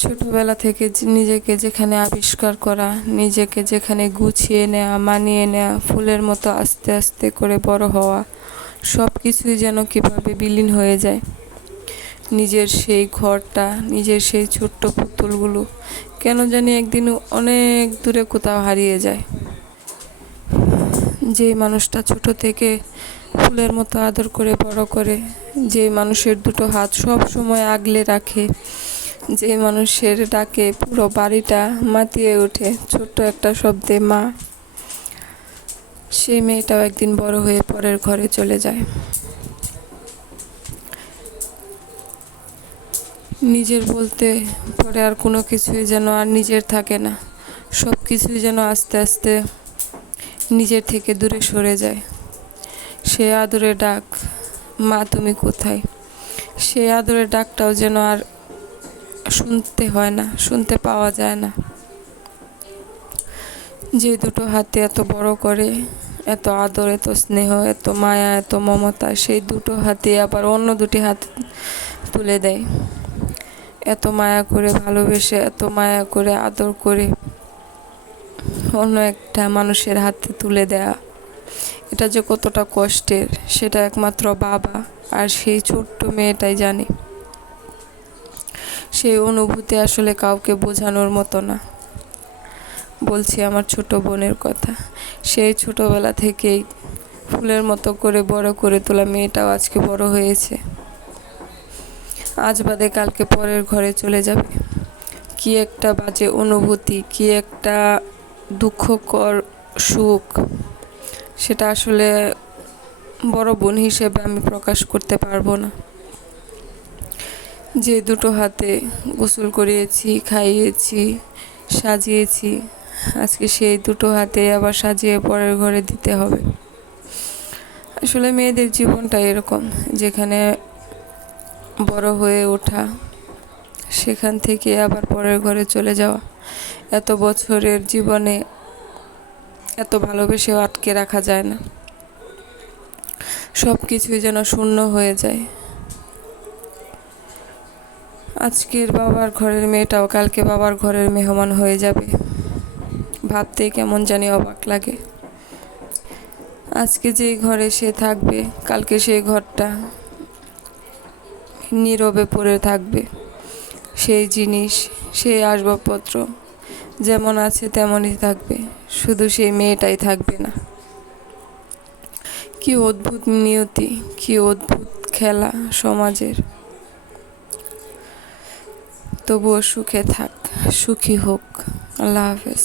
ছোটবেলা থেকে নিজেকে যেখানে আবিষ্কার করা, নিজেকে যেখানে গুছিয়ে নেওয়া, মানিয়ে নেওয়া, ফুলের মতো আস্তে আস্তে করে বড় হওয়া, সব কিছুই যেন কীভাবে বিলীন হয়ে যায়। নিজের সেই ঘরটা, নিজের সেই ছোট্ট পুতুলগুলো কেন জানি একদিন অনেক দূরে কোথাও হারিয়ে যায়। যে মানুষটা ছোট থেকে ফুলের মতো আদর করে বড় করে, যে মানুষের দুটো হাত সব সময় আগলে রাখে, যে মানুষের ডাকে পুরো বাড়িটা মাতিয়ে ওঠে ছোট্ট একটা শব্দে মা, সেই মেয়েটাও একদিন বড় হয়ে পরের ঘরে চলে যায়। নিজের বলতে পরে আর কোনো কিছুই যেন আর নিজের থাকে না, সব কিছুই যেন আস্তে আস্তে নিজের থেকে দূরে সরে যায়। সে আদরে ডাক, মা তুমি কোথায়, সে আদরের ডাকটাও যেন আর শুনতে হয় না, শুনতে পাওয়া যায় না। যে দুটো হাতে এত বড় করে, এত আদর, এত স্নেহ, এত মায়া, এত মমতা, সেই দুটো হাতে আবার অন্য দুটি হাত তুলে দেয়। এত মায়া করে ভালোবেসে, এত মায়া করে আদর করে অন্য একটা মানুষের হাতে তুলে দেয়া, এটা যে কতটা কষ্টের সেটা একমাত্র বাবা আর সেই ছোট্ট মেয়েটাই জানে। সেই অনুভূতি আসলে কাউকে বোঝানোর মতো না। বলছি আমার ছোট বোনের কথা। সেই ছোটবেলা থেকেই ফুলের মতো করে বড় করে তোলা মেয়েটাও আজকে বড় হয়েছে। আজ বাদে কালকে পরের ঘরে চলে যাবে। কি একটা বাজে অনুভূতি, কি একটা দুঃখকর সুখ, সেটা আসলে বড় বোন হিসেবে আমি প্রকাশ করতে পারবো না। যে দুটো হাতে গোসল করিয়েছি, খাইয়েছি, সাজিয়েছি, আজকে সেই দুটো হাতে আবার সাজিয়ে পরের ঘরে দিতে হবে। আসলে মেয়েদের জীবনটা এরকম, যেখানে বড় হয়ে ওঠা, সেখান থেকে আবার পরের ঘরে চলে যাওয়া। এত বছরের জীবনে এত ভালোবেসেও আটকে রাখা যায় না, সব কিছুই যেন শূন্য হয়ে যায়। আজকের বাবার ঘরের মেয়েটাও কালকে বাবার ঘরের মেহমান হয়ে যাবে, ভাবতেই কেমন জানি অবাক লাগে। আজকে যেই ঘরে সে থাকবে, কালকে সেই ঘরটা নীরবে পড়ে থাকবে। সেই জিনিস, সেই আসবাবপত্র যেমন আছে তেমনই থাকবে, শুধু সেই মেয়েটাই থাকবে না। কি অদ্ভুত নিয়তি, কি অদ্ভুত খেলা সমাজের। তবুও সুখে থাক, সুখী হোক। আল্লাহ হাফেজ।